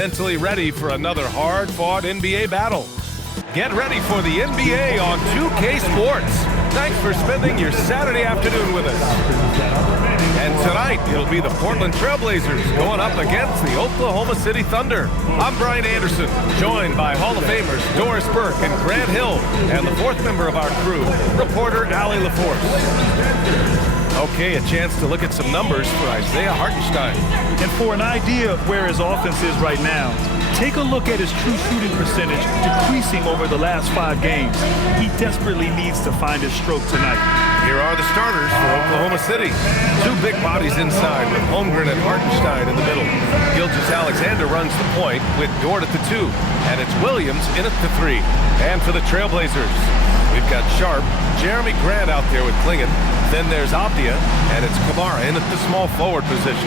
mentally ready for another hard-fought NBA battle. Get ready for the NBA on 2K Sports. Thanks for spending your Saturday afternoon with us. And tonight, it'll be the Portland Trailblazers going up against the Oklahoma City Thunder. I'm Brian Anderson, joined by Hall of Famers Doris Burke and Grant Hill, and the fourth member of our crew, reporter Allie LaForce. Okay, a chance to look at some numbers for Isaiah Hartenstein. And for an idea of where his offense is right now, take a look at his true shooting percentage decreasing over the last 5 games. He desperately needs to find his stroke tonight. Here are the starters for Oklahoma City. 2 big bodies inside with Holmgren and Hartenstein in the middle. Gilgeous-Alexander runs the point with Dort at the 2. And it's Williams in at the 3. And for the Trailblazers, we've got Sharp, Jeremy Grant out there with Klingon. Then there's Avdia, and it's Kamara in at the small forward position.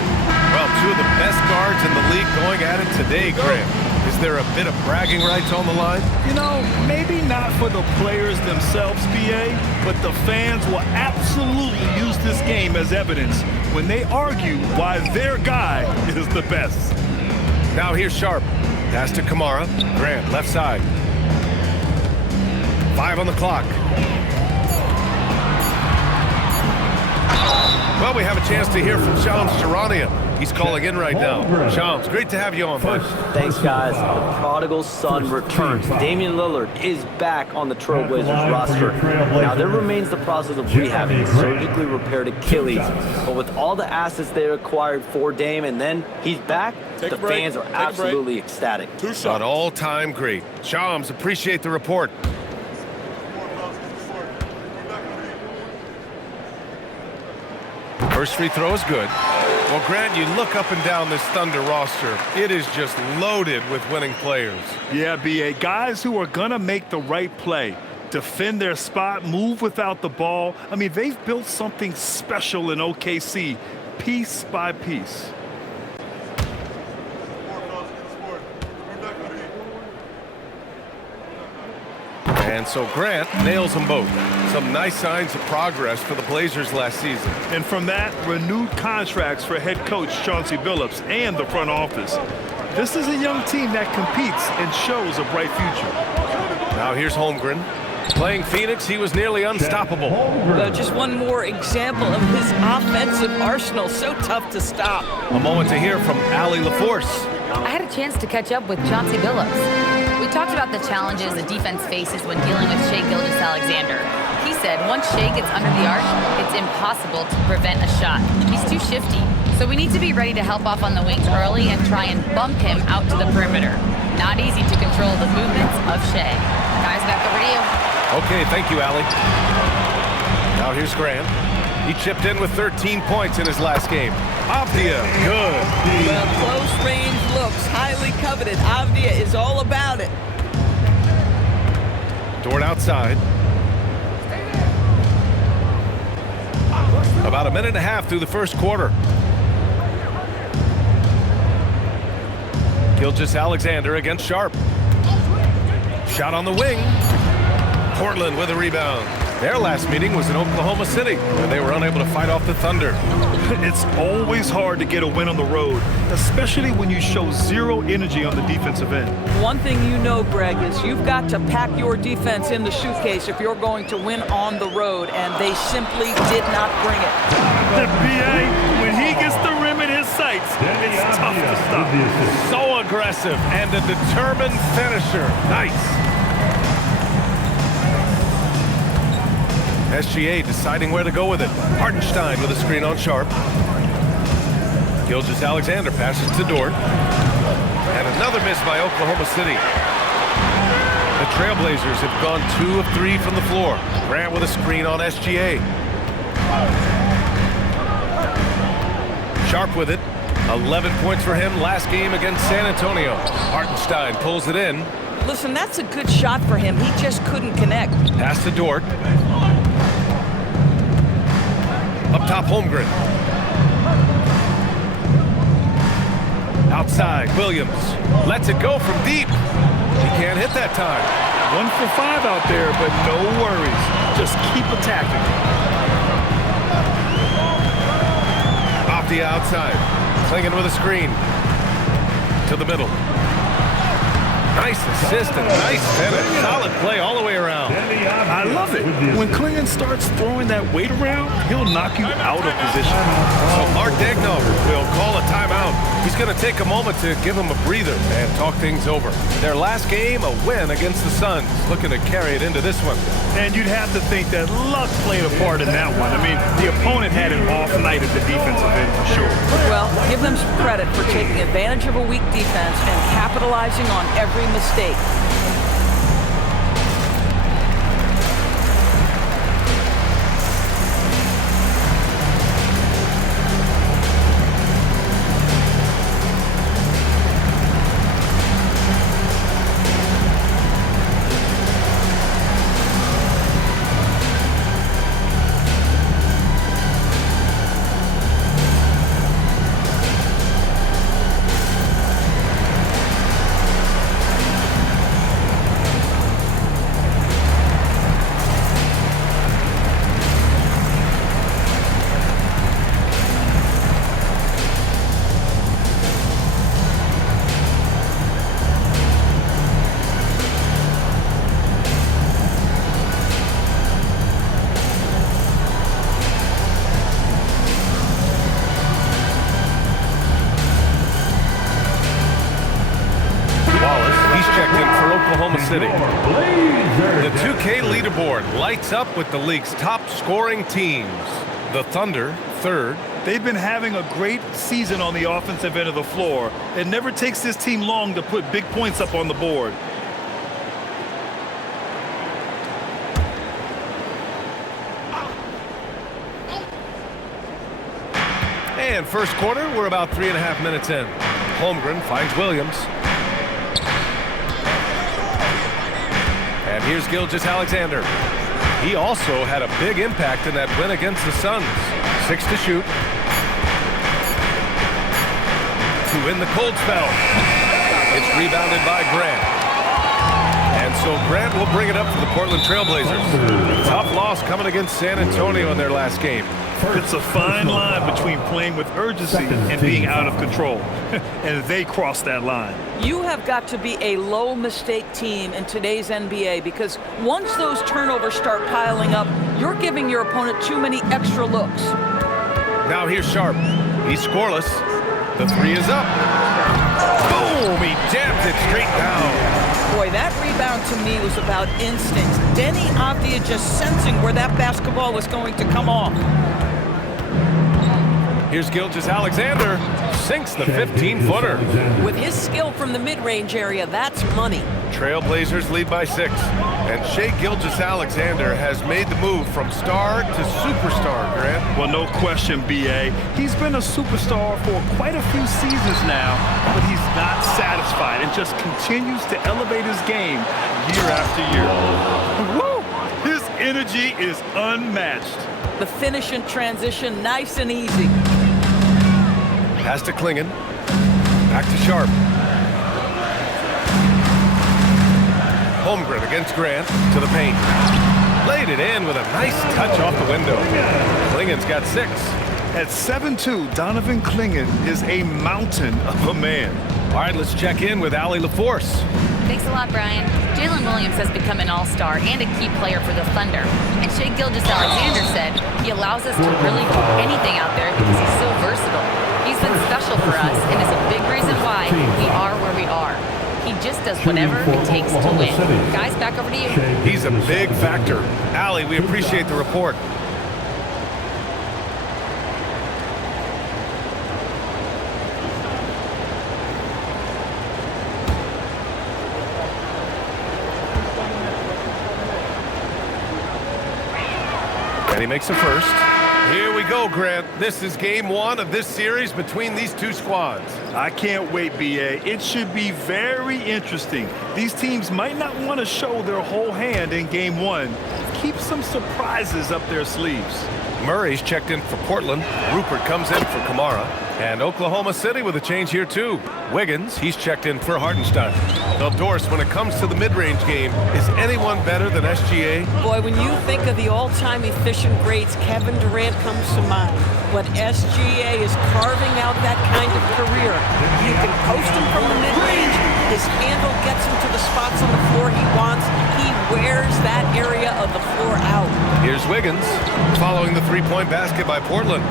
Well, 2 of the best guards in the league going at it today, Grant. Is there a bit of bragging rights on the line? You know, maybe not for the players themselves, BA, but the fans will absolutely use this game as evidence when they argue why their guy is the best. Now here's Sharp. Pass to Kamara. Grant, left side. 5 on the clock. Well, we have a chance to hear from Shams Charania. He's calling in right now. Shams, great to have you on, bud. Thanks, guys. The prodigal son returns. Damian Lillard is back on the Trailblazers roster. Now, there remains the process of rehabbing his surgically repaired Achilles. But with all the assets they acquired for Dame, and then he's back, the fans are absolutely ecstatic. An all-time great. Shams, appreciate the report. First free throw is good. Well, Grant, you look up and down this Thunder roster. It is just loaded with winning players. Yeah, BA, guys who are going to make the right play, defend their spot, move without the ball. I mean, they've built something special in OKC, piece by piece. And so Grant nails them both. Some nice signs of progress for the Blazers last season. And from that, renewed contracts for head coach Chauncey Billups and the front office. This is a young team that competes and shows a bright future. Now here's Holmgren. Playing Phoenix, he was nearly unstoppable. Just one more example of his offensive arsenal. So tough to stop. A moment to hear from Allie LaForce. I had a chance to catch up with Chauncey Billups. We talked about the challenges the defense faces when dealing with Shai Gilgeous-Alexander. He said once Shai gets under the arc, it's impossible to prevent a shot. He's too shifty. So we need to be ready to help off on the wings early and try and bump him out to the perimeter. Not easy to control the movements of Shai. Guys, back over to you. Okay, thank you, Allie. Now here's Grant. He chipped in with 13 points in his last game. Avdia, good. Well, close range looks, highly coveted. Avdia is all about it. Dort outside. About a minute and a half through the first quarter. Gilgeous-Alexander against Sharp. Shot on the wing. Portland with a rebound. Their last meeting was in Oklahoma City, where they were unable to fight off the Thunder. It's always hard to get a win on the road, especially when you show zero energy on the defensive end. One thing you know, Greg, is you've got to pack your defense in the suitcase if you're going to win on the road, and they simply did not bring it. The BA, when he gets the rim in his sights, it's tough to stop. So aggressive and a determined finisher. Nice. SGA deciding where to go with it. Hartenstein with a screen on Sharp. Gilgeous-Alexander passes to Dort. And another miss by Oklahoma City. The Trailblazers have gone 2 of 3 from the floor. Grant with a screen on SGA. Sharp with it. 11 points for him last game against San Antonio. Hartenstein pulls it in. Listen, that's a good shot for him. He just couldn't connect. Pass to Dort. Up top, Holmgren. Outside, Williams. Lets it go from deep. He can't hit that time. 1 for 5 out there, but no worries. Just keep attacking. Off the outside. Klingon with a screen. To to the middle. Nice assist and nice finish. Solid play all the way around. I love it. When Klingon starts throwing that weight around, he'll knock you out of position. So Mark Degno will call a timeout. He's going to take a moment to give him a breather and talk things over. Their last game, a win against the Suns, looking to carry it into this one. And you'd have to think that luck played a part in that one. I mean, the opponent had an off night at the defensive end for sure. Well, give them some credit for taking advantage of a weak defense and capitalizing on every mistake. City. The 2K leaderboard lights up with the league's top scoring teams. The Thunder, third. They've been having a great season on the offensive end of the floor. It never takes this team long to put big points up on the board. And first quarter, we're about 3.5 minutes in. Holmgren finds Williams. And here's Gilgeous-Alexander. He also had a big impact in that win against the Suns. 6 to shoot. To win the cold spell. It's rebounded by Grant. And so Grant will bring it up for the Portland Trailblazers. Tough loss coming against San Antonio in their last game. It's a fine line between playing with urgency and being out of control. And they crossed that line. You have got to be a low mistake team in today's NBA because once those turnovers start piling up, you're giving your opponent too many extra looks. Now here's Sharp. He's scoreless. The three is up. Boom! He jammed it straight down. Boy, that rebound to me was about instinct. Denny Avdia just sensing where that basketball was going to come off. Here's Gilgeous-Alexander. Sinks the 15-footer. With his skill from the mid-range area, that's money. Trailblazers lead by 6. And Shai Gilgeous-Alexander has made the move from star to superstar, Grant. Well, no question, B.A. He's been a superstar for quite a few seasons now, but he's not satisfied and just continues to elevate his game year after year. Woo! His energy is unmatched. The finish and transition, nice and easy. Pass to Klingon. Back to Sharp. Holmgren against Grant to the paint. Laid it in with a nice touch off the window. Klingon's got 6. At 7'2", Donovan Klingon is a mountain of a man. All right, let's check in with Allie LaForce. Thanks a lot, Brian. Jalen Williams has become an all-star and a key player for the Thunder. And Shai Gilgeous-Alexander said he allows us to really do anything out there because he's so versatile. He's been special for us and is a big reason why we are where we are. He just does whatever it takes to win. Guys, back over to you. He's a big factor. Allie, we appreciate the report. And he makes a first. Here we go, Grant. This is game 1 of this series between these two squads. I can't wait, B.A. It should be very interesting. These teams might not want to show their whole hand in game 1. Keep some surprises up their sleeves. Murray's checked in for Portland. Rupert comes in for Kamara. And Oklahoma City with a change here too. Wiggins, he's checked in for Hartenstein. Now, Doris, when it comes to the mid-range game, is anyone better than SGA? Boy, when you think of the all-time efficient greats, Kevin Durant comes to mind. But SGA is carving out that kind of career. You can post him from the mid-range. His handle gets him to the spots on the floor he wants. He wears that area of the floor out. Here's Wiggins, following the three-point basket by Portland.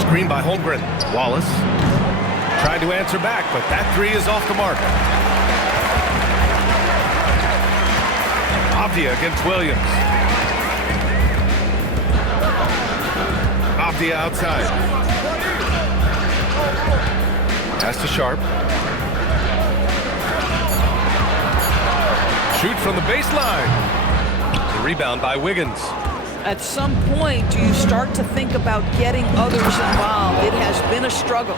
Screen by Holmgren. Wallace tried to answer back, but that three is off the mark. Avdia against Williams. Avdia outside. Pass to Sharp. Shoot from the baseline. The rebound by Wiggins. At some point, do you start to think about getting others involved? It has been a struggle.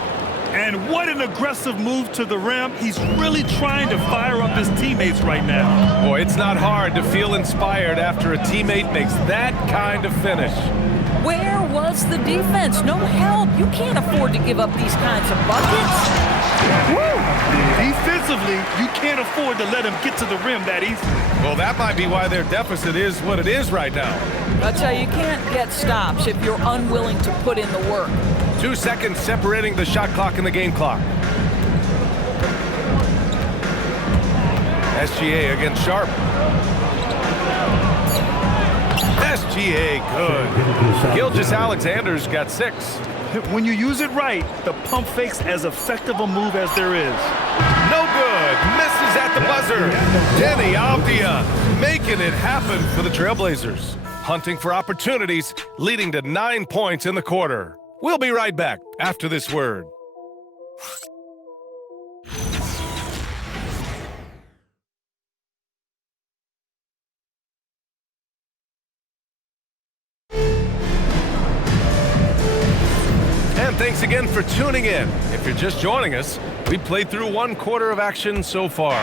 And what an aggressive move to the rim. He's really trying to fire up his teammates right now. Boy, it's not hard to feel inspired after a teammate makes that kind of finish. Where was the defense? No help. You can't afford to give up these kinds of buckets. Woo! Defensively, you can't afford to let him get to the rim that easy. Well, that might be why their deficit is what it is right now. I tell you, you can't get stops if you're unwilling to put in the work. 2 seconds separating the shot clock and the game clock. SGA against Sharp. SGA, good. Gilgeous-Alexander's got 6. When you use it right, the pump fake's as effective a move as there is. No good. Misses at the buzzer. Denny Avdia making it happen for the Trailblazers. Hunting for opportunities, leading to 9 points in the quarter. We'll be right back after this word. And thanks again for tuning in. If you're just joining us, we played through 1 quarter of action so far.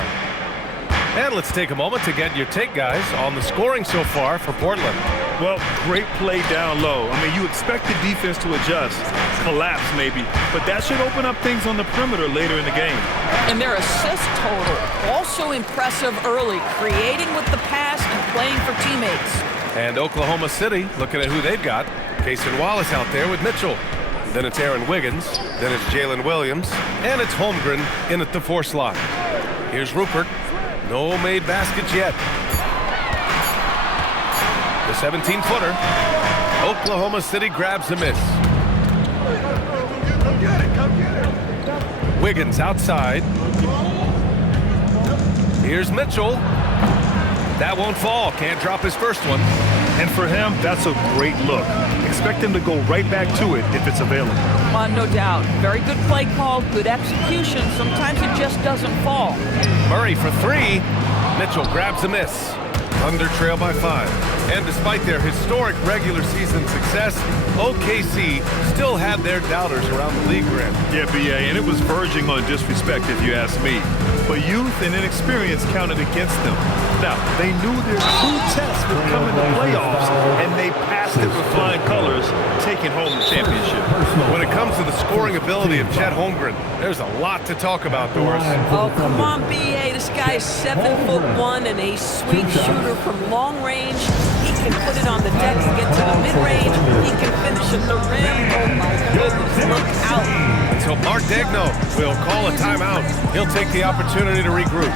And let's take a moment to get your take, guys, on the scoring so far for Portland. Well, great play down low. I mean, you expect the defense to adjust, collapse maybe, but that should open up things on the perimeter later in the game. And their assist total, also impressive early, creating with the pass and playing for teammates. And Oklahoma City, looking at who they've got. Cason Wallace out there with Mitchell. Then it's Aaron Wiggins. Then it's Jalen Williams. And it's Holmgren in at the 4 slot. Here's Rupert. No made baskets yet. The 17-footer. Oklahoma City grabs a miss. Wiggins outside. Here's Mitchell. That won't fall. Can't drop his first one. And for him, that's a great look. Expect him to go right back to it if it's available. No doubt. Very good play call, good execution. Sometimes it just doesn't fall. Murray for 3. Mitchell grabs a miss. Thunder trail by 5. And despite their historic regular season success, OKC still had their doubters around the league rim. Yeah, BA, and it was verging on disrespect if you ask me. But youth and inexperience counted against them. Now, they knew their true test would come in the playoffs, and they passed it with flying colors, taking home the championship. When it comes to the scoring ability of Chet Holmgren, there's a lot to talk about, Doris. Oh, come on, BA. This guy is 7'1" and a sweet shooter from long range. He can put it on the deck and get to the mid-range. He can finish at the rim. Oh, my goodness, look out. So Mark Degno will call a timeout. He'll take the opportunity to regroup.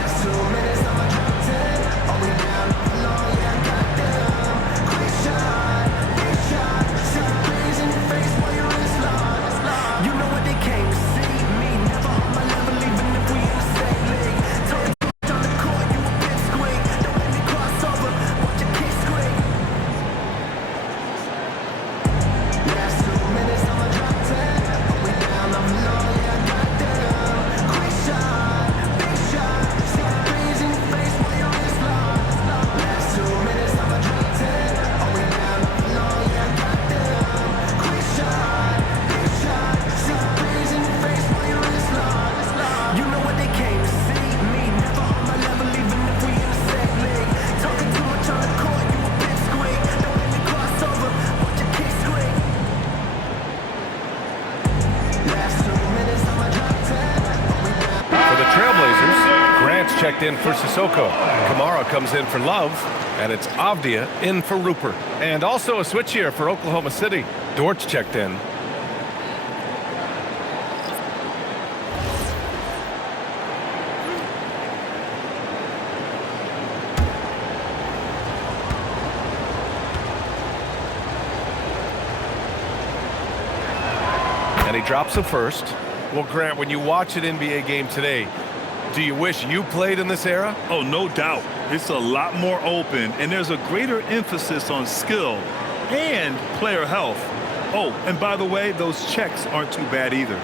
Trailblazers, Grant's checked in for Sissoko. Kamara comes in for Love, and it's Avdia in for Rupert. And also a switch here for Oklahoma City. Dortch checked in. And he drops the first. Well, Grant, when you watch an NBA game today, do you wish you played in this era? Oh, no doubt. It's a lot more open, and there's a greater emphasis on skill and player health. Oh, and by the way, those checks aren't too bad either.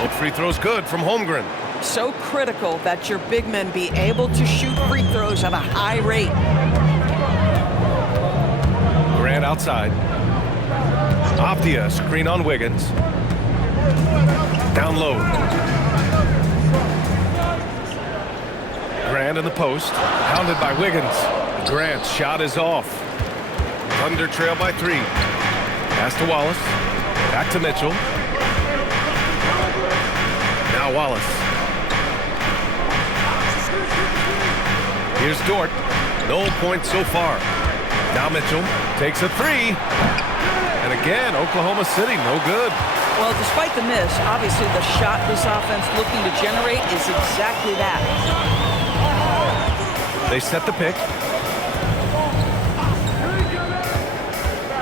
Both free throws good from Holmgren. So critical that your big men be able to shoot free throws at a high rate. Grant outside. Avdia screen on Wiggins. Down low. Grant in the post. Pounded by Wiggins. Grant's shot is off. Thunder trail by 3. Pass to Wallace. Back to Mitchell. Now Wallace. Here's Dort. No points so far. Now Mitchell takes a 3. And again, Oklahoma City, no good. Well, despite the miss, obviously the shot this offense looking to generate is exactly that. They set the pick.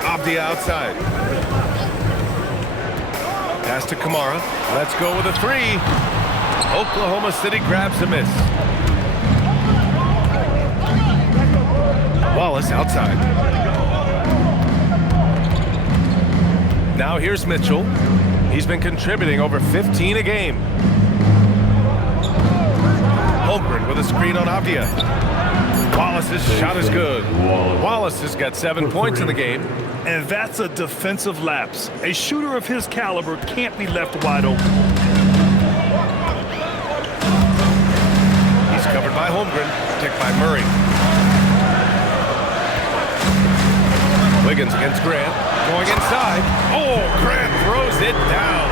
Avdia outside. Pass to Kamara. Let's go with a 3. Oklahoma City grabs a miss. Wallace outside. Now here's Mitchell. He's been contributing over 15 a game. Holmgren with a screen on Avdia. Wallace's shot is good. Wallace has got 7 points in the game. And that's a defensive lapse. A shooter of his caliber can't be left wide open. He's covered by Holmgren, picked by Murray. Wiggins against Grant, going inside. Oh, Grant throws it down.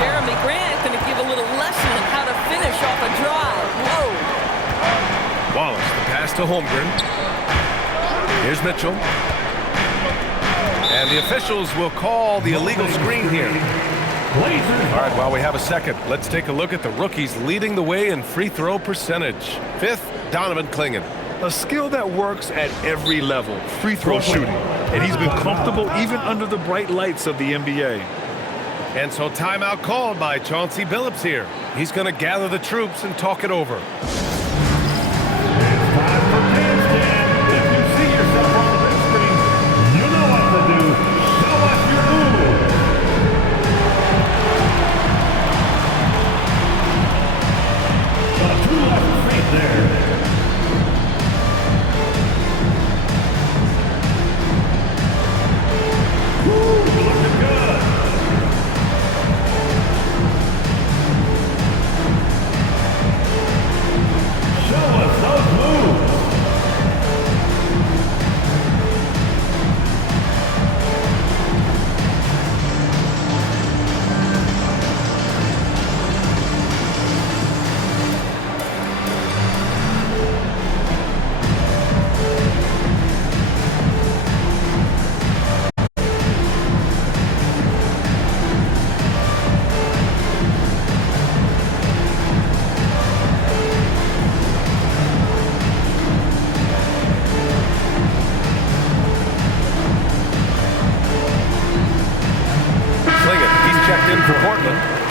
Jeremy Grant going to give a little lesson on how to finish off a drive. Whoa. Wallace, the pass to Holmgren. Here's Mitchell. And the officials will call the illegal screen here. All right, while we have a second, let's take a look at the rookies leading the way in free throw percentage. 5th, Donovan Clingan. A skill that works at every level, free throw shooting. And he's been comfortable even under the bright lights of the NBA. And so timeout called by Chauncey Billups here. He's going to gather the troops and talk it over.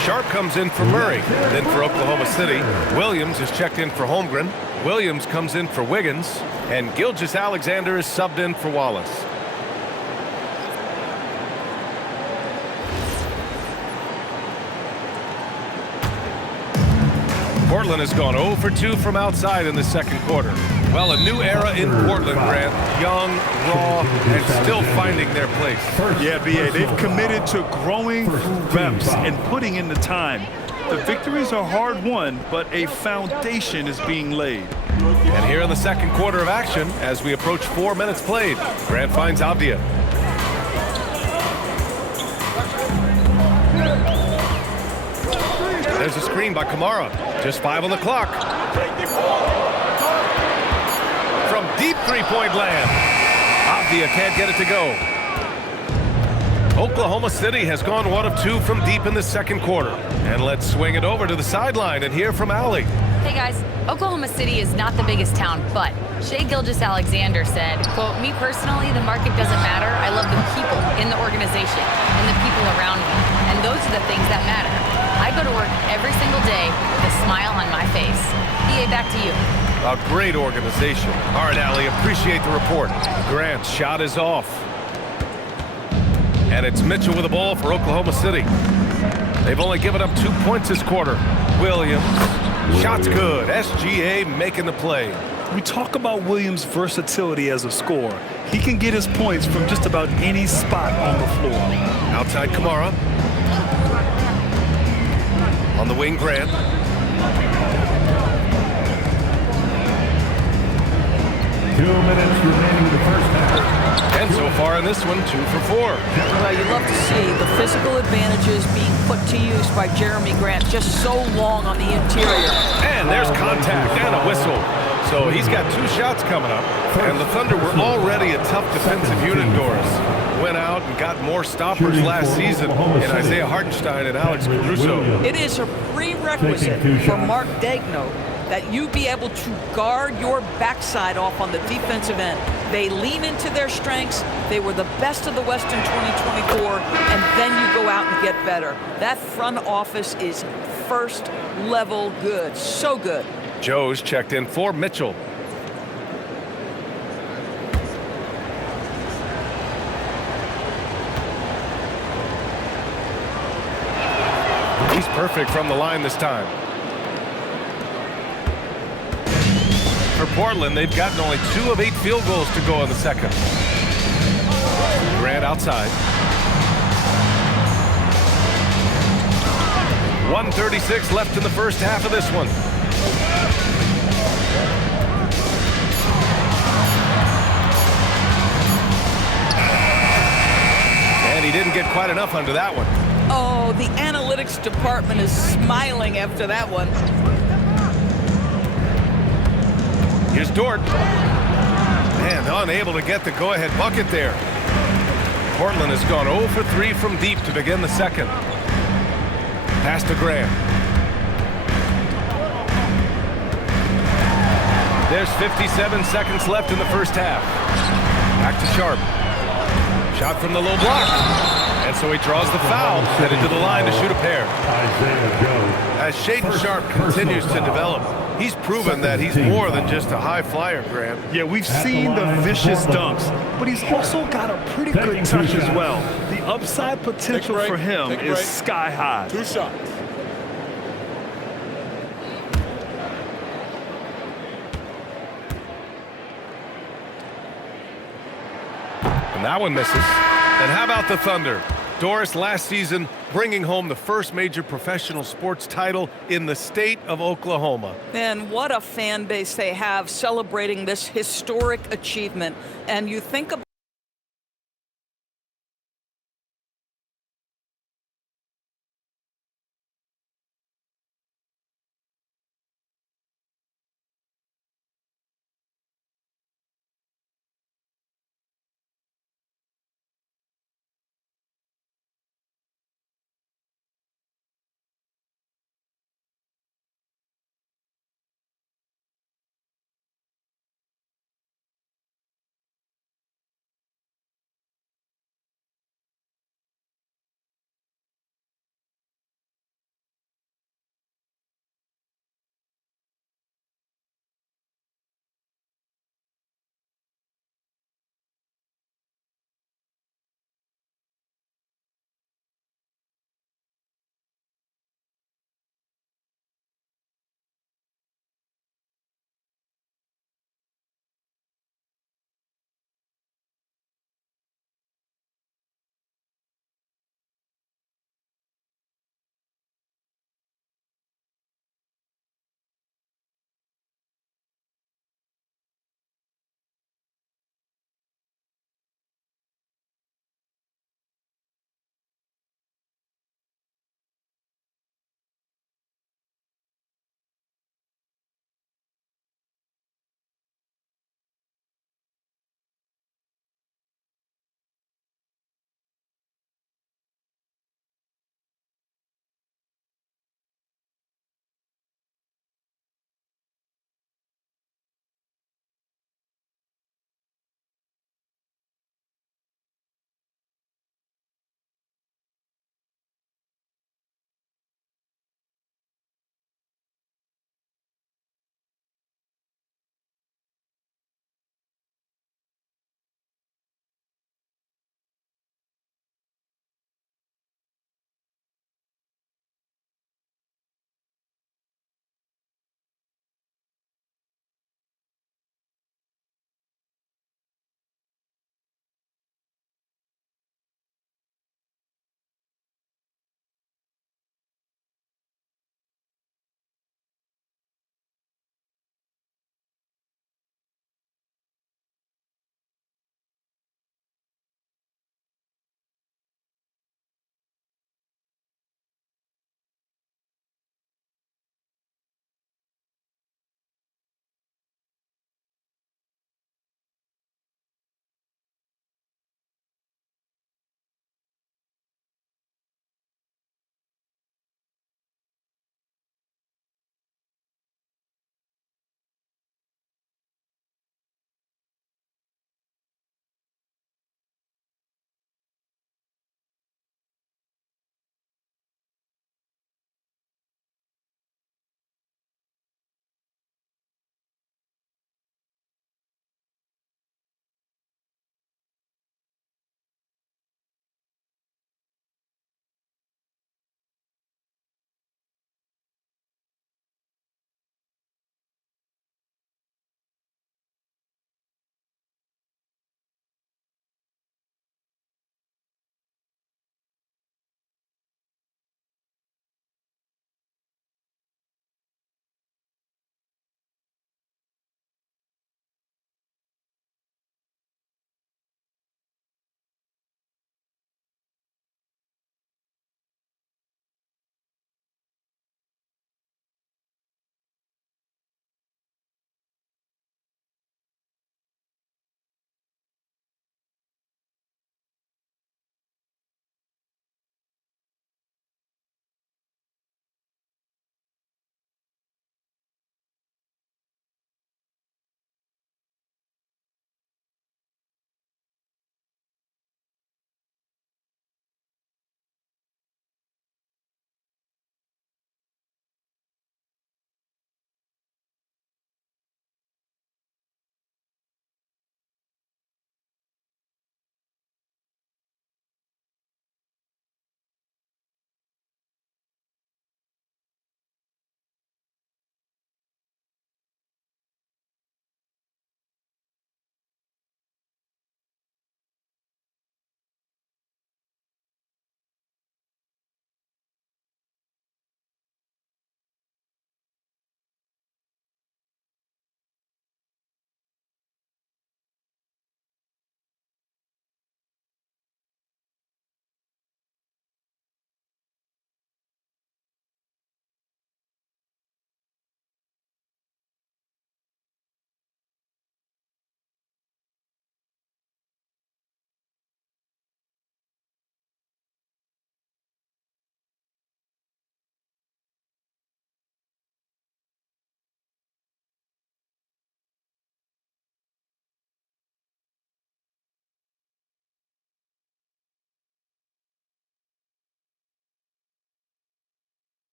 Sharp comes in for Murray, then for Oklahoma City. Williams is checked in for Holmgren. Williams comes in for Wiggins. And Gilgeous-Alexander is subbed in for Wallace. Portland has gone 0 for 2 from outside in the second quarter. Well, a new era in Portland, Grant. Young, raw, and still finding their place. Yeah, B.A., they've committed to growing through reps and putting in the time. The victories are hard-won, but a foundation is being laid. And here in the second quarter of action, as we approach 4 minutes played, Grant finds Avdia. There's a screen by Kamara. Just 5 on the clock. From deep three-point land. Avdia can't get it to go. Oklahoma City has gone 1 of 2 from deep in the second quarter. And let's swing it over to the sideline and hear from Allie. Hey guys, Oklahoma City is not the biggest town, but Shai Gilgeous-Alexander said, quote, "Me personally, the market doesn't matter. I love the people in the organization and the people around me. And those are the things that matter. I go to work every single day with a smile on my face." EA, back to you. A great organization. All right, Allie, appreciate the report. Grant's shot is off. And it's Mitchell with the ball for Oklahoma City. They've only given up 2 points this quarter. Williams, shot's good. SGA making the play. We talk about Williams' versatility as a scorer. He can get his points from just about any spot on the floor. Outside Kamara. On the wing, Grant. Two minutes remaining in the first half. And so far in this one, 2 for 4. Well, you love to see the physical advantages being put to use by Jeremy Grant just so long on the interior. And there's contact and a whistle. So he's got 2 shots coming up. And the Thunder were already a tough defensive unit, Doris. Went out and got more stoppers last season in Isaiah Hartenstein and Alex Caruso. It is a prerequisite for Mark Daigneault that you be able to guard your backside off on the defensive end. They lean into their strengths. They were the best of the West in 2024, and then you go out and get better. That front office is first level good, so good. Joe's checked in for Mitchell. He's perfect from the line this time. For Portland, they've gotten only 2 of 8 field goals to go in the second. Grant outside. 1:36 left in the first half of this one. And he didn't get quite enough under that one. Oh, the analytics department is smiling after that one. Here's Dort. And unable to get the go-ahead bucket there. Portland has gone 0 for 3 from deep to begin the second. Pass to Graham. There's 57 seconds left in the first half. Back to Sharp. Shot from the low block. And so he draws the foul, headed to the line to shoot a pair. Isaiah Joe. As Shaedon Sharp continues to develop, he's proven that he's more than just a high flyer, Graham. Yeah, we've seen the vicious dunks, but he's also got a pretty good touch as well. The upside potential for him is sky high. 2 shots. And that one misses. And how about the Thunder? Doris, last season, bringing home the first major professional sports title in the state of Oklahoma. And what a fan base they have celebrating this historic achievement. And you think about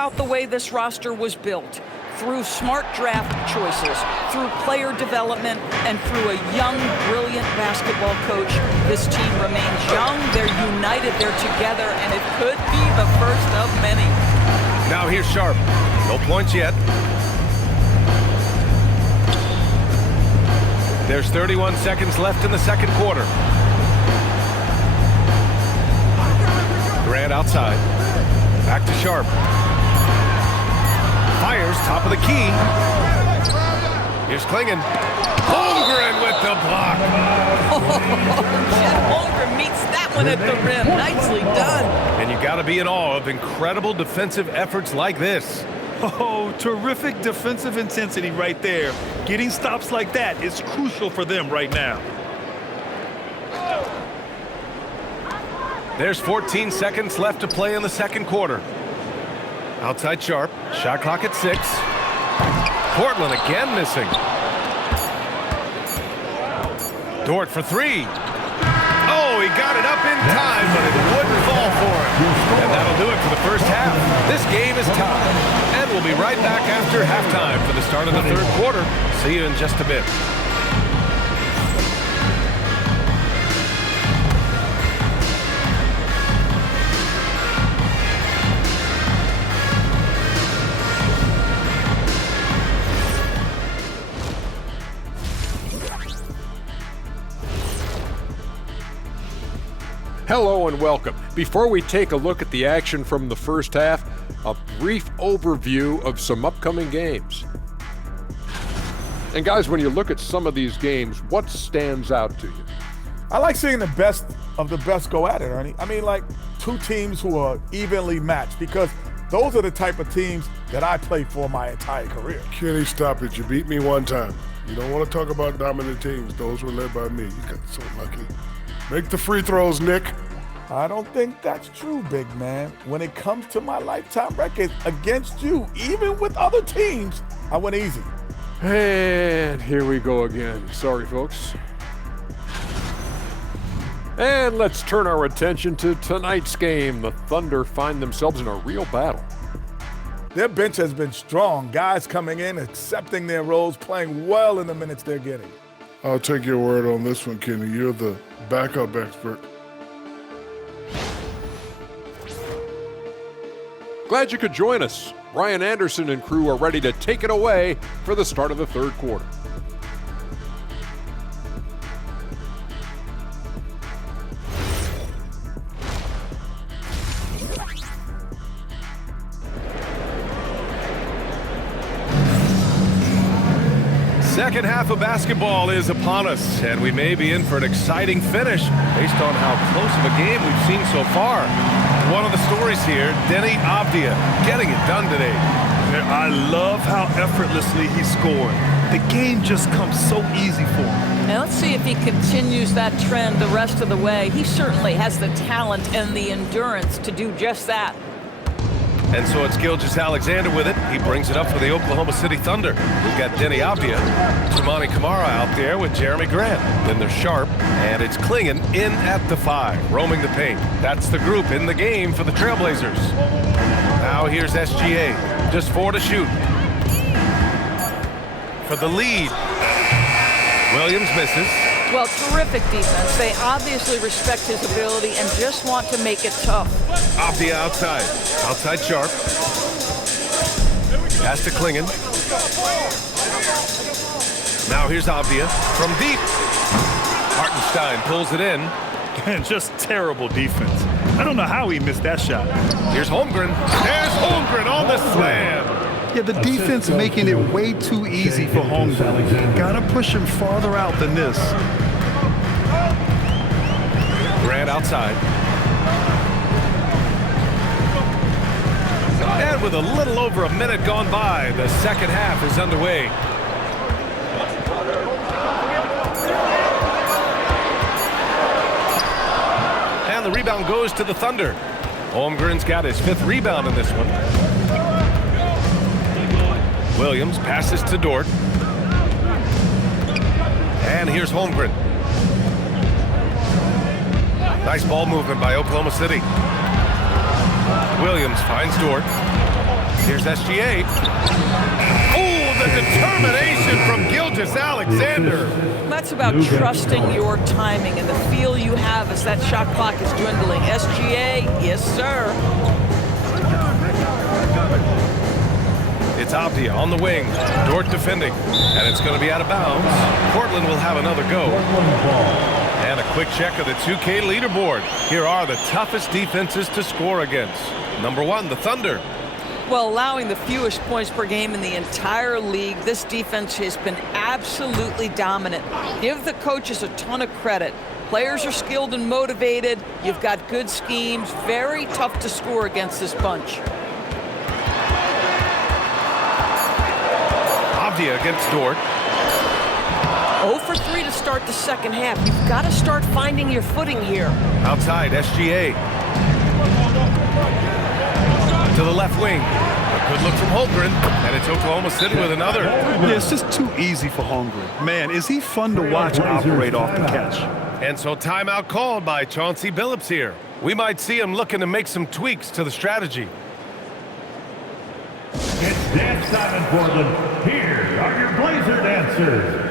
about the way this roster was built, through smart draft choices, through player development, and through a young, brilliant basketball coach, this team remains young, they're united, they're together, and it could be the first of many. Now here's Sharp. No points yet. There's 31 seconds left in the second quarter. Grant outside. Back to Sharp. Fires, top of the key. Here's Klingon. Holmgren with the block. Chet Holmgren meets that one at the rim. Nicely done. And you got to be in awe of incredible defensive efforts like this. Oh, terrific defensive intensity right there. Getting stops like that is crucial for them right now. There's 14 seconds left to play in the second quarter. Outside Sharp. Shot clock at 6. Portland again missing. Dort for 3. Oh, he got it up in time, but it wouldn't fall for him. And that'll do it for the first half. This game is tied. And we'll be right back after halftime for the start of the third quarter. See you in just a bit. Hello and welcome. Before we take a look at the action from the first half, a brief overview of some upcoming games. And guys, when you look at some of these games, what stands out to you? I like seeing the best of the best go at it, Ernie. I mean, like two teams who are evenly matched, because those are the type of teams that I played for my entire career. Kenny, stop it. You beat me one time. You don't want to talk about dominant teams. Those were led by me. You got so lucky. Make the free throws, Nick. I don't think that's true, big man. When it comes to my lifetime record against you, even with other teams, I went easy. And here we go again. Sorry, folks. And let's turn our attention to tonight's game. The Thunder find themselves in a real battle. Their bench has been strong. Guys coming in, accepting their roles, playing well in the minutes they're getting. I'll take your word on this one, Kenny. You're the backup expert. Glad you could join us. Ryan Anderson and crew are ready to take it away for the start of the third quarter. Second half of basketball is upon us, and we may be in for an exciting finish based on how close of a game we've seen so far. One of the stories here, Denny Avdia getting it done today. I love how effortlessly he scored. The game just comes so easy for him. Now let's see if he continues that trend the rest of the way. He certainly has the talent and the endurance to do just that. And so it's Gilgeous-Alexander with it. He brings it up for the Oklahoma City Thunder. We've got Denny Avdia, Toumani Camara out there with Jeremy Grant. Then there's Sharp, and it's Klingon in at the 5, roaming the paint. That's the group in the game for the Trailblazers. Now here's SGA, just 4 to shoot. For the lead, Williams misses. Well, terrific defense. They obviously respect his ability and just want to make it tough. Avdia outside. Outside Sharp. Pass to Klingon. Now here's Avdia from deep. Hartenstein pulls it in. And just terrible defense. I don't know how he missed that shot. Here's Holmgren. There's Holmgren on the slam. Yeah, the defense making it way too easy for Holmgren. Gotta push him farther out than this. Grant outside. And with a little over a minute gone by, the second half is underway. And the rebound goes to the Thunder. Holmgren's got his 5th rebound in this one. Williams passes to Dort. And here's Holmgren. Nice ball movement by Oklahoma City. Williams finds Dort. Here's SGA. Oh, the determination from Gilgeous-Alexander. That's about trusting your timing and the feel you have as that shot clock is dwindling. SGA, yes, sir. It's Avdia on the wing. Dort defending. And it's going to be out of bounds. Portland will have another go. And a quick check of the 2K leaderboard. Here are the toughest defenses to score against. Number 1, the Thunder. Well, allowing the fewest points per game in the entire league, this defense has been absolutely dominant. Give the coaches a ton of credit. Players are skilled and motivated. You've got good schemes. Very tough to score against this bunch. Avdia against Dort. 0 for 3 to start the second half. You've got to start finding your footing here. Outside, SGA. To the left wing. A good look from Holmgren. And it's Oklahoma City with another. Yeah, it's just too easy for Holmgren. Man, is he fun to watch operate off the catch. And so timeout called by Chauncey Billups here. We might see him looking to make some tweaks to the strategy. It's dance time in Portland. Here are your Blazer dancers.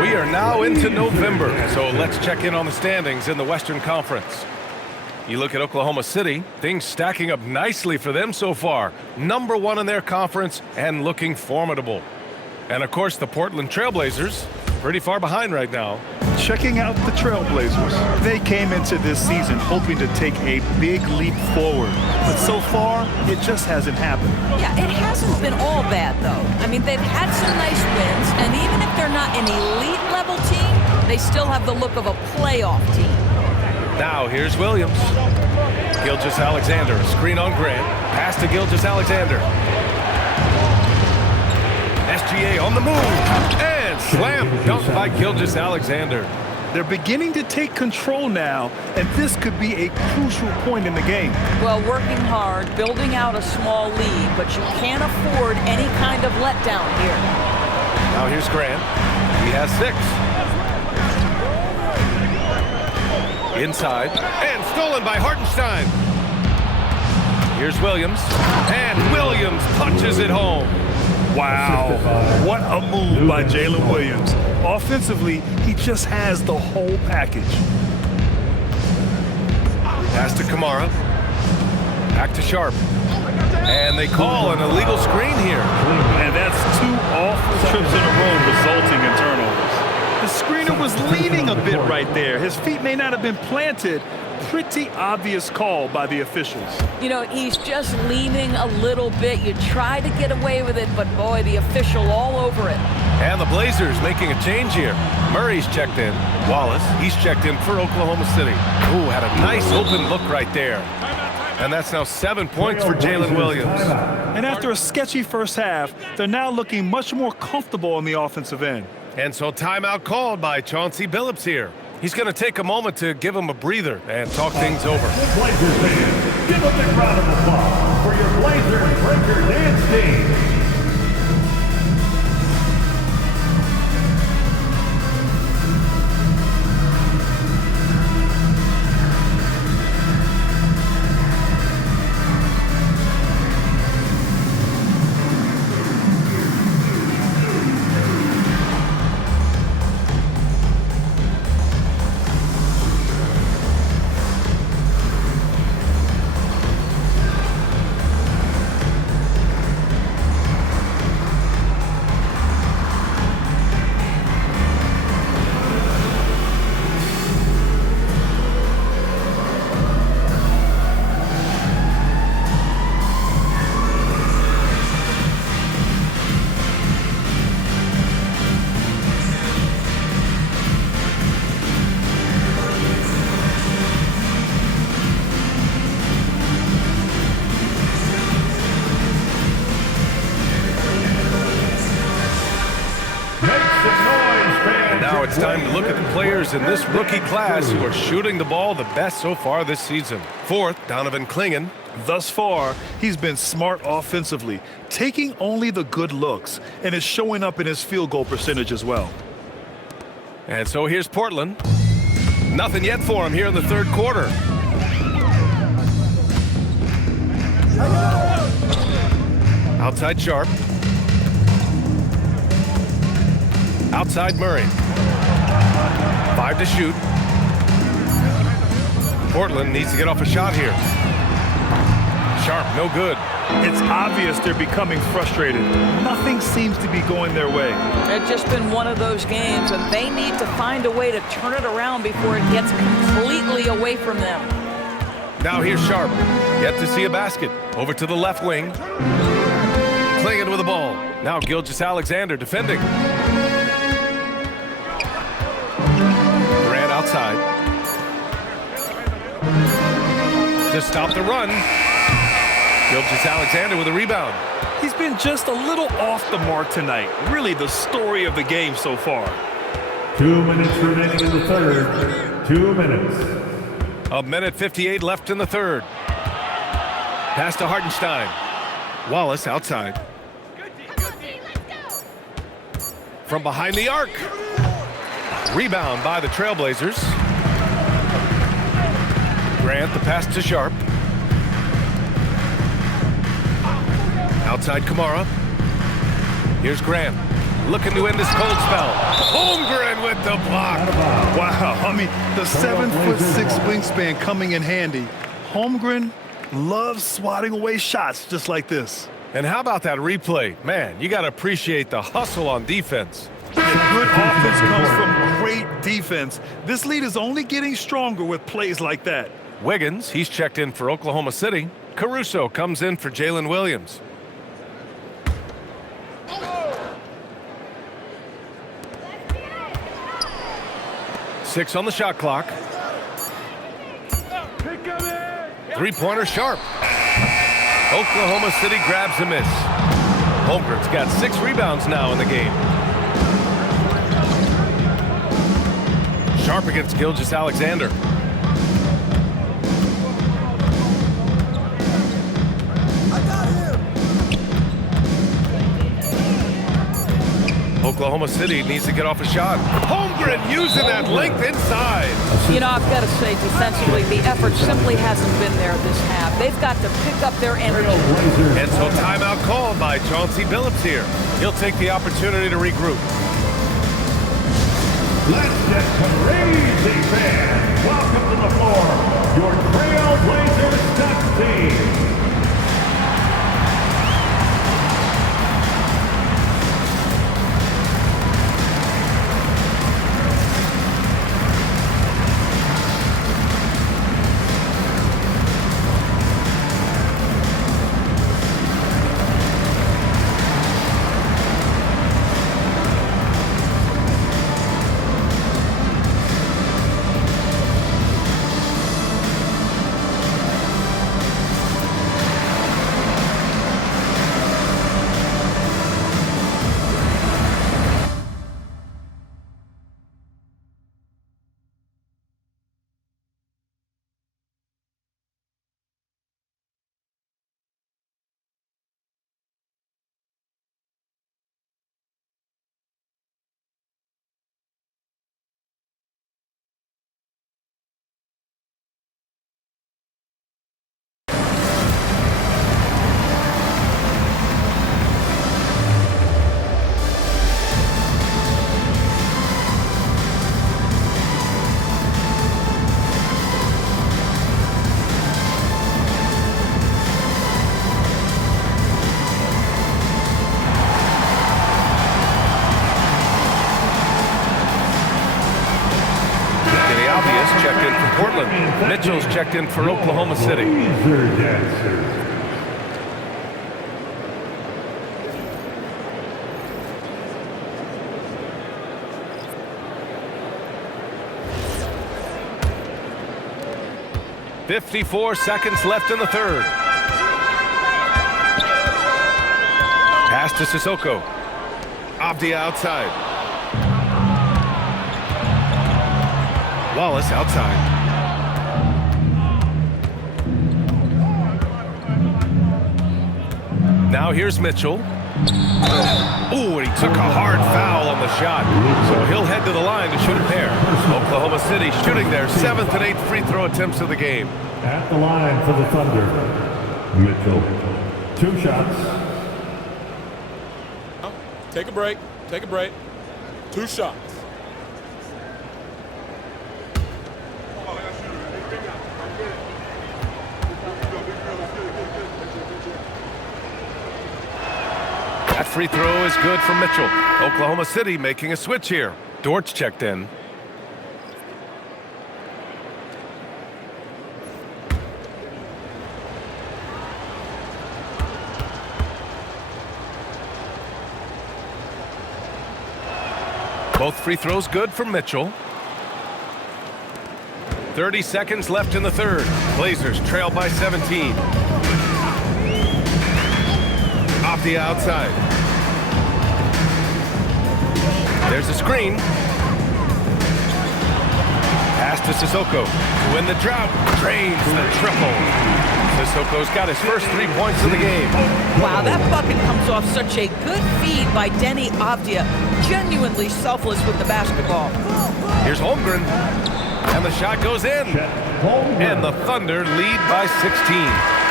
We are now into November, so let's check in on the standings in the Western Conference. You look at Oklahoma City, things stacking up nicely for them so far. Number 1 in their conference and looking formidable. And of course, the Portland Trailblazers, pretty far behind right now. Checking out the Trailblazers. They came into this season hoping to take a big leap forward. But so far, it just hasn't happened. Yeah, it hasn't been all bad, though. I mean, they've had some nice wins, and even if they're not an elite-level team, they still have the look of a playoff team. Now, here's Williams. Gilgeous-Alexander, screen on Grant. Pass to Gilgeous-Alexander. SGA on the move. And slam dunk by Gilgeous-Alexander. They're beginning to take control now, and this could be a crucial point in the game. Well, working hard, building out a small lead, but you can't afford any kind of letdown here. Now here's Grant. He has 6. Inside, and stolen by Hartenstein. Here's Williams, and Williams punches it home. Wow, what a move by Jalen Williams. Offensively, he just has the whole package. Pass to Kamara. Back to Sharp. And they call an illegal screen here. And that's 2 awful trips in a row resulting in turnovers. The screener was leaning a bit right there. His feet may not have been planted. Pretty obvious call by the officials. You know, he's just leaning a little bit. You try to get away with it, but boy, the official all over it. And the Blazers making a change here. Murray's checked in. Wallace, he's checked in for Oklahoma City. Ooh, had a nice open look right there. And that's now 7 points for Jalen Williams. And after a sketchy first half, they're now looking much more comfortable on the offensive end. And so timeout called by Chauncey Billups here. He's going to take a moment to give him a breather and talk things over. Blazers fans, give a big round of applause for your Blazers Breaker Dance team. it's time to look at the players in this rookie class who are shooting the ball the best so far this season. Fourth, Donovan Clingan. Thus far, he's been smart offensively, taking only the good looks, and is showing up in his field goal percentage as well. And so here's Portland. Nothing yet for him here in the third quarter. Outside Sharp. Outside Murray. 5 to shoot. Portland needs to get off a shot here. Sharp, no good. It's obvious they're becoming frustrated. Nothing seems to be going their way. It's just been one of those games, and they need to find a way to turn it around before it gets completely away from them. Now here's Sharp. Yet to see a basket. Over to the left wing. Clingan with the ball. Now Gilgeous-Alexander defending. Grant outside. To stop the run. Gilgeous-Alexander with a rebound. He's been just a little off the mark tonight. Really the story of the game so far. 2 minutes remaining in the third. 2 minutes. A minute 58 left in the third. Pass to Hartenstein. Wallace outside. From behind the arc. Rebound by the Trailblazers. Grant the pass to Sharp. Outside Kamara. Here's Grant. Looking to end this cold spell. Holmgren with the block. Wow, I mean, the 7'6" wingspan coming in handy. Holmgren loves swatting away shots just like this. And how about that replay? Man, you got to appreciate the hustle on defense. And good offense comes from great defense. This lead is only getting stronger with plays like that. Wiggins, he's checked in for Oklahoma City. Caruso comes in for Jalen Williams. Six on the shot clock. Three-pointer Sharp. Oklahoma City grabs a miss. Holmgren's got 6 rebounds now in the game. Sharp against Gilgeous-Alexander. Oklahoma City needs to get off a shot. Holmgren using that length inside. You know, I've got to say, defensively, the effort simply hasn't been there this half. They've got to pick up their energy. And so timeout called by Chauncey Billups here. He'll take the opportunity to regroup. Let's get crazy, fans. Welcome to the floor, your Trailblazers Dunk Team. Checked in for Portland. Mitchell's checked in for Oklahoma City. .54 seconds left in the third. Pass to Sissoko. Avdia outside. Wallace outside. Now here's Mitchell. Ooh, and he took a hard foul on the shot. So he'll head to the line to shoot a pair. Oklahoma City shooting their 7th and 8th free throw attempts of the game. At the line for the Thunder, Mitchell. 2 shots. Take a break. Take a break. 2 shots. That free throw is good for Mitchell. Oklahoma City making a switch here. Dortch checked in. Both free throws good for Mitchell. 30 seconds left in the third. Blazers trail by 17. Off the outside. There's a screen. Pass to Sissoko to win the drought. Drains the triple. Sissoko's got his first 3 points of the game. Wow, that bucket comes off such a good feed by Denny Avdia. Genuinely selfless with the basketball. Here's Holmgren. And the shot goes in. And the Thunder lead by 16.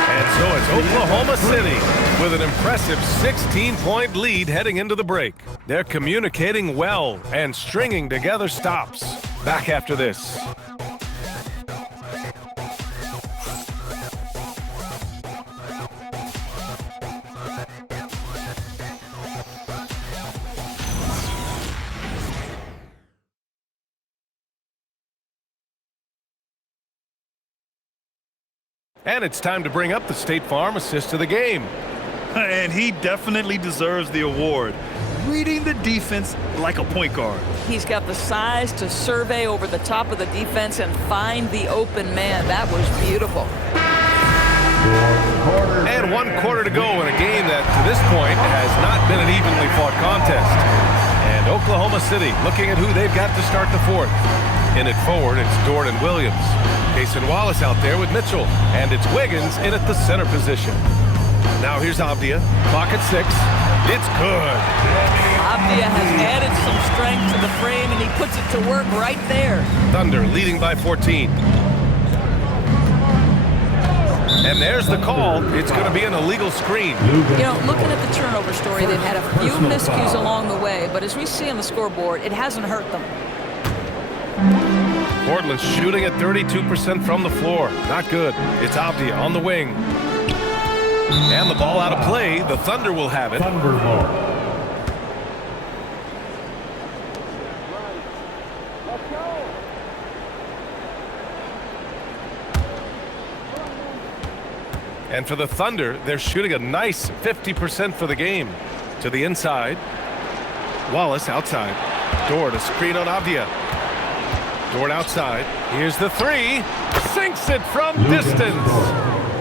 And so it's Oklahoma City with an impressive 16-point lead heading into the break. They're communicating well and stringing together stops. Back after this. And it's time to bring up the State Farm assist of the game. And he definitely deserves the award. Reading the defense like a point guard. He's got the size to survey over the top of the defense and find the open man. That was beautiful. And 1 quarter to go in a game that, to this point, has not been an evenly fought contest. And Oklahoma City looking at who they've got to start the fourth. In it forward, it's Dort and Williams. Cason Wallace out there with Mitchell. And it's Wiggins in at the center position. Now here's Avdia. Clock at 6. It's good. Avdia has added some strength to the frame, and he puts it to work right there. Thunder leading by 14. And there's the call. It's going to be an illegal screen. You know, looking at the turnover story, they've had a few miscues along the way, but as we see on the scoreboard, it hasn't hurt them. Portland's shooting at 32% from the floor. Not good. It's Avdia on the wing. And the ball out of play. The Thunder will have it. Thunder ball. And for the Thunder, they're shooting a nice 50% for the game. To the inside. Wallace outside. Dort, a screen on Avdia. Dort outside. Here's the three. Sinks it from distance.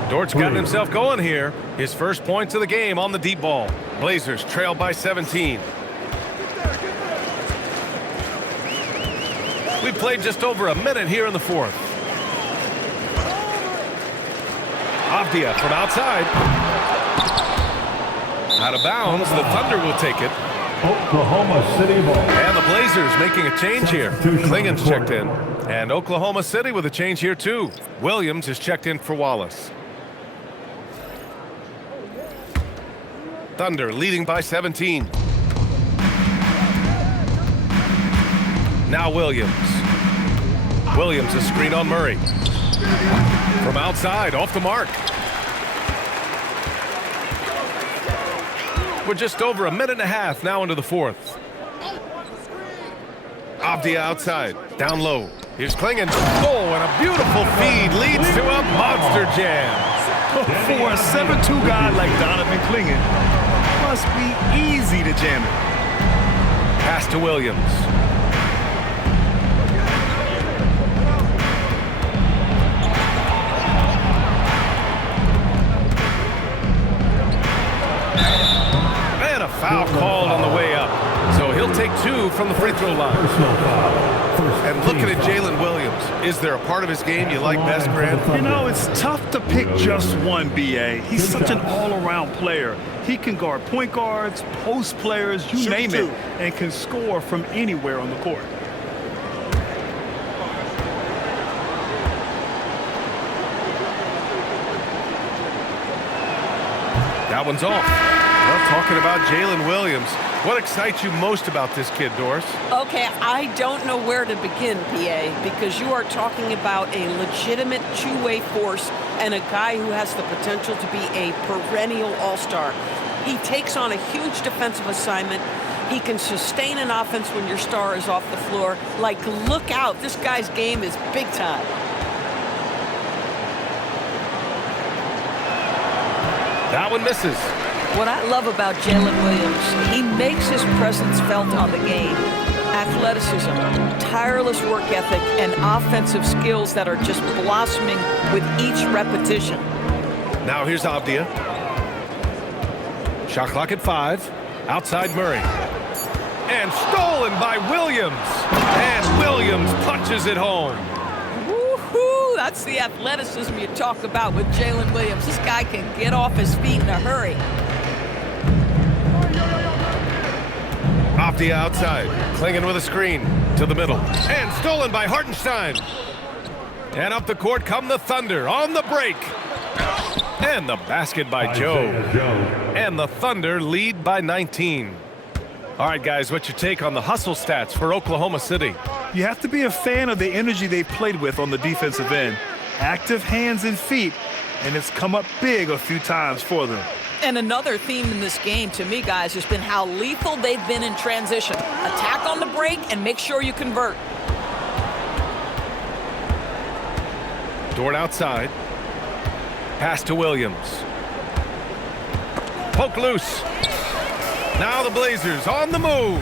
Dort's gotten himself going here. His first points of the game on the deep ball. Blazers trail by 17. We played just over a minute here in the fourth. Avdia from outside. Out of bounds. The Thunder will take it. Oklahoma City ball. And the Blazers making a change here. Klingen's checked in. And Oklahoma City with a change here too. Williams is checked in for Wallace. Thunder leading by 17. Now Williams. Williams a screen on Murray. From outside, off the mark. We're just over a minute and a half now into the fourth. Avdia outside, down low. Here's Klingen. Oh, and a beautiful feed leads to a monster jam. For a 7'2" guy like Donovan Klingen, must be easy to jam it. Pass to Williams. And a foul called on the way up. So he'll take 2 from the free throw line. And looking at Jalen Williams. Is there a part of his game you like best, Grant? You know, it's tough to pick just one, B.A. He's such an all-around player. He can guard point guards, post players, you name it, and can score from anywhere on the court. That one's off. Well, talking about Jalen Williams, what excites you most about this kid, Doris? Okay, I don't know where to begin, PA, because you are talking about a legitimate two-way force and a guy who has the potential to be a perennial all-star. He takes on a huge defensive assignment. He can sustain an offense when your star is off the floor. Like, look out. This guy's game is big time. That one misses. What I love about Jalen Williams, he makes his presence felt on the game. Athleticism, tireless work ethic, and offensive skills that are just blossoming with each repetition. Now here's Avdia. Shot clock at 5. Outside Murray. And stolen by Williams. And Williams punches it home. Woohoo! That's the athleticism you talk about with Jalen Williams. This guy can get off his feet in a hurry. Avdia outside, clinging with a screen to the middle. And stolen by Hartenstein. And up the court come the Thunder on the break. And the basket by Joe. And the Thunder lead by 19. All right, guys, what's your take on the hustle stats for Oklahoma City? You have to be a fan of the energy they've played with on the defensive end. Active hands and feet, and it's come up big a few times for them. And another theme in this game, to me, guys, has been how lethal they've been in transition. Attack on the break and make sure you convert. Dort outside. Pass to Williams. Poke loose. Now the Blazers on the move.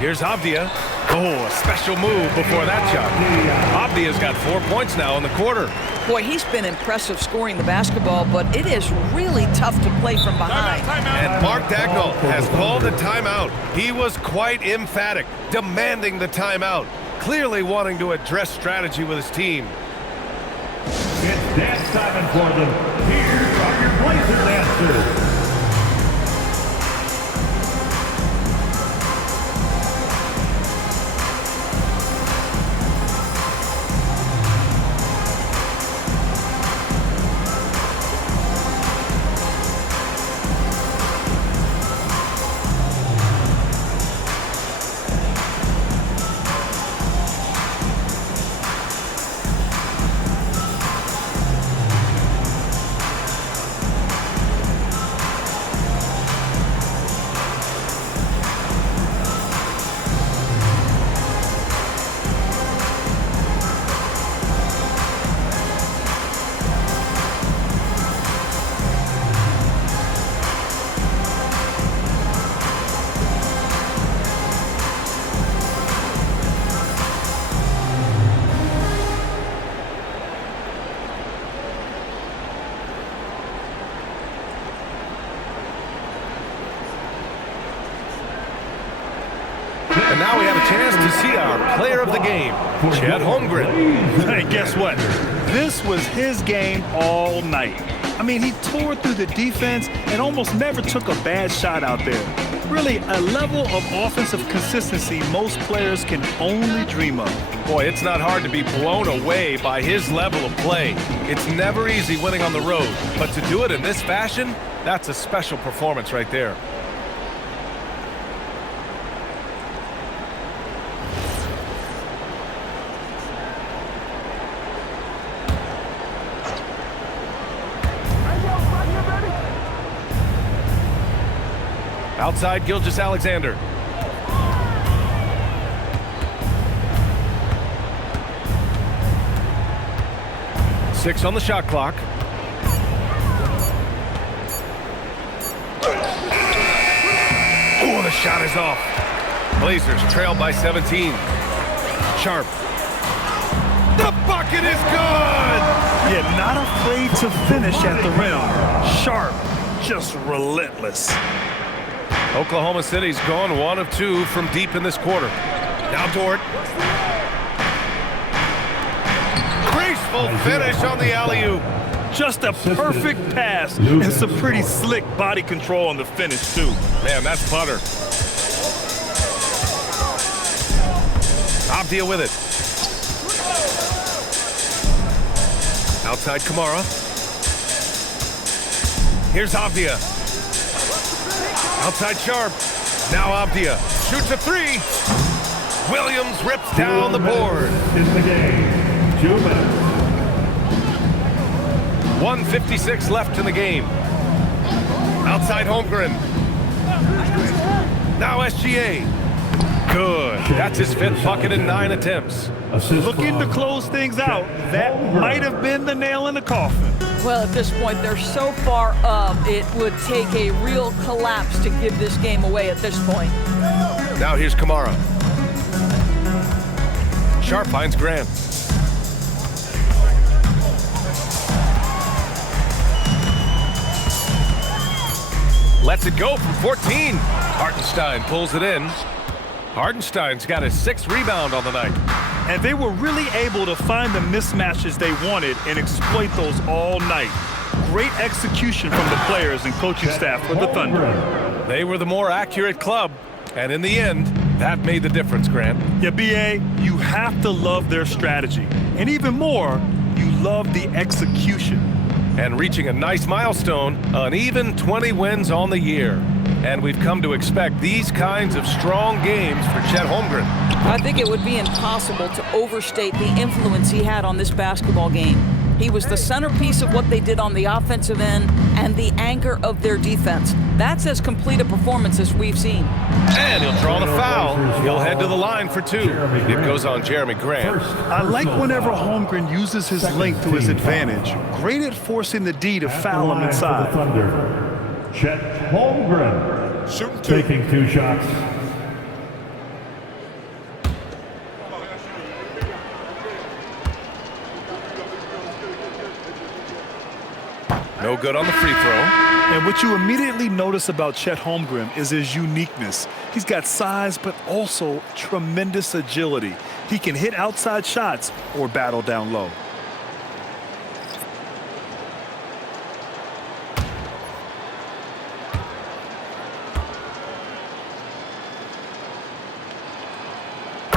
Here's Avdia. Oh, a special move before that shot. Avdia's got 4 points now in the quarter. Boy, he's been impressive scoring the basketball, but it is really tough to play from behind. And Mark Dagnall has called a timeout. He was quite emphatic, demanding the timeout, clearly wanting to address strategy with his team. It's dance time for them. Here are your Blazer dancers. And now we have a chance to see our player of the game, Chet Holmgren. Hey, guess what? This was his game all night. I mean, he tore through the defense and almost never took a bad shot out there. Really, a level of offensive consistency most players can only dream of. Boy, it's not hard to be blown away by his level of play. It's never easy winning on the road, but to do it in this fashion, that's a special performance right there. Outside, Gilgeous-Alexander. Six on the shot clock. Oh, the shot is off. Blazers trail by 17. Sharp. The bucket is good! Yeah, not afraid to finish at the rim. Sharp, just relentless. Oklahoma City's gone 1 of 2 from deep in this quarter. Now Dort. Graceful finish on the alley-oop. Just a perfect pass and some pretty slick body control on the finish, too. Man, that's butter. Avdia with it. Outside Kamara. Here's Avdia. Outside Sharp. Now Avdia shoots a three. Williams rips down the board. In the game, 2 minutes. 1:56 left in the game. Outside Holmgren. Now SGA. Good. That's his 5th bucket in 9 attempts. Looking to close things out. That might have been the nail in the coffin. Well, at this point, they're so far up, it would take a real collapse to give this game away at this point. Now here's Kamara. Sharp finds Grant. Lets it go from 14. Hartenstein pulls it in. Hartenstein's got his 6th rebound on the night. And they were really able to find the mismatches they wanted and exploit those all night. Great execution from the players and coaching staff for the Thunder. They were the more accurate club, and in the end, that made the difference, Grant. Yeah, B.A., you have to love their strategy. And even more, you love the execution. And reaching a nice milestone, an even 20 wins on the year. And we've come to expect these kinds of strong games for Chet Holmgren. I think it would be impossible to overstate the influence he had on this basketball game. He was the centerpiece of what they did on the offensive end and the anchor of their defense. That's as complete a performance as we've seen. And he'll draw the foul. He'll head to the line for 2. It goes on Jeremy Grant. I like whenever Holmgren uses his length to his advantage. Great at forcing the D to foul him inside. Chet Holmgren Shooting 2. taking 2 shots. No good on the free throw. And what you immediately notice about Chet Holmgren is his uniqueness. He's got size, but also tremendous agility. He can hit outside shots or battle down low.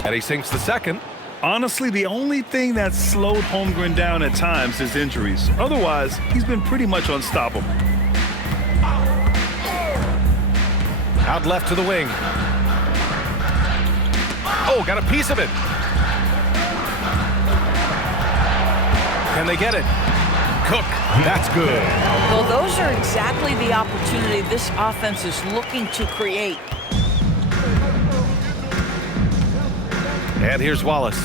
And he sinks the second. Honestly, the only thing that's slowed Holmgren down at times is injuries. Otherwise, he's been pretty much unstoppable. Out left to the wing. Oh, got a piece of it. Can they get it? Cook, that's good. Well, those are exactly the opportunity this offense is looking to create. And here's Wallace.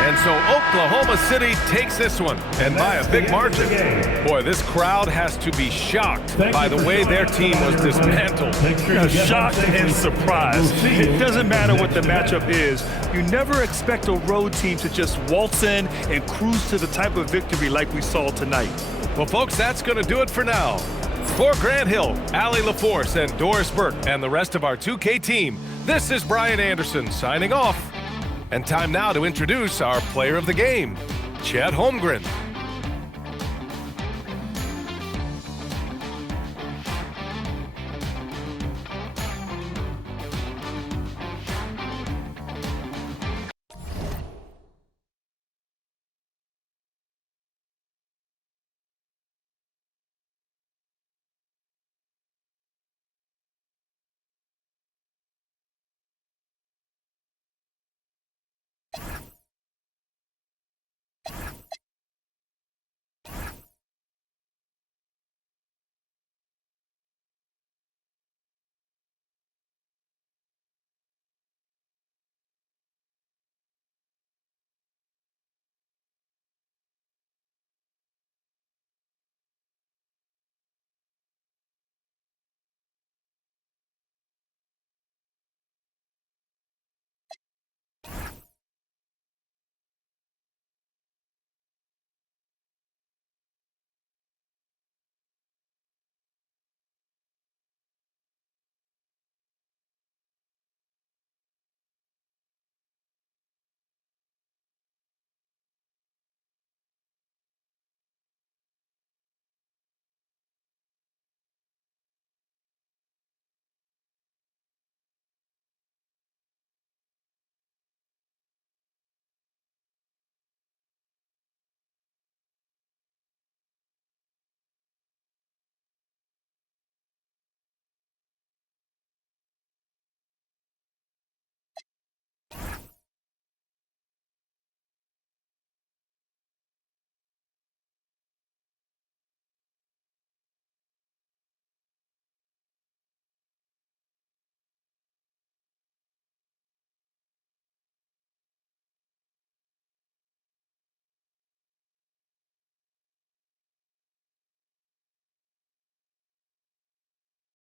And so Oklahoma City takes this one, and by a big margin. Boy, this crowd has to be shocked by the way their team was dismantled. Shocked and surprised. It doesn't matter what the matchup is. You never expect a road team to just waltz in and cruise to the type of victory like we saw tonight. Well, folks, that's going to do it for now. For Grant Hill, Allie LaForce, and Doris Burke, and the rest of our 2K team, this is Brian Anderson signing off. And time now to introduce our player of the game, Chet Holmgren.